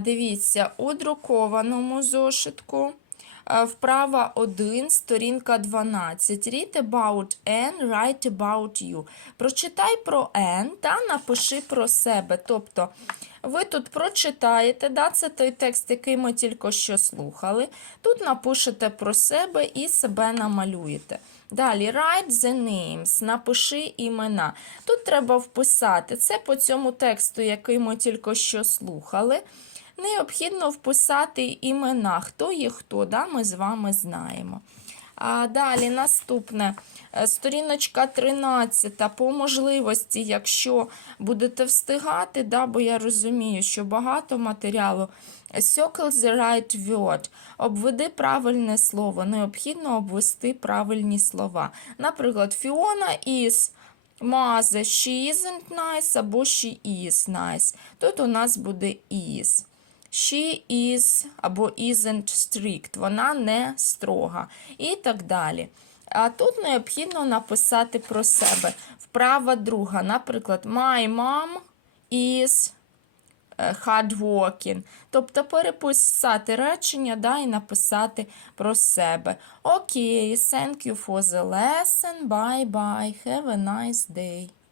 Дивіться, у друкованому зошитку. Вправа 1, сторінка 12. Read about N, write about you. Прочитай про N та напиши про себе. Тобто, ви тут прочитаєте, да, це той текст, який ми тільки що слухали. Тут напишете про себе і себе намалюєте. Далі, write the names, напиши імена. Тут треба вписати це по цьому тексту, який ми тільки що слухали. Необхідно вписати імена, хто є хто, да, ми з вами знаємо. А далі наступне, е, сторіночка 13. По можливості, якщо будете встигати, да, бо я розумію, що багато матеріалу. Circle the right word. Обведи правильне слово. Необхідно обвести правильні слова. Наприклад, Фіона is mother, she isn't nice або she is nice. Тут у нас буде is. She is або isn't strict, вона не строга і так далі. А тут необхідно написати про себе. Вправа друга, наприклад, my mom is е, hardworking. Тобто переписати речення да, і написати про себе. Окей, thank you for the lesson. Bye-bye. Have a nice day.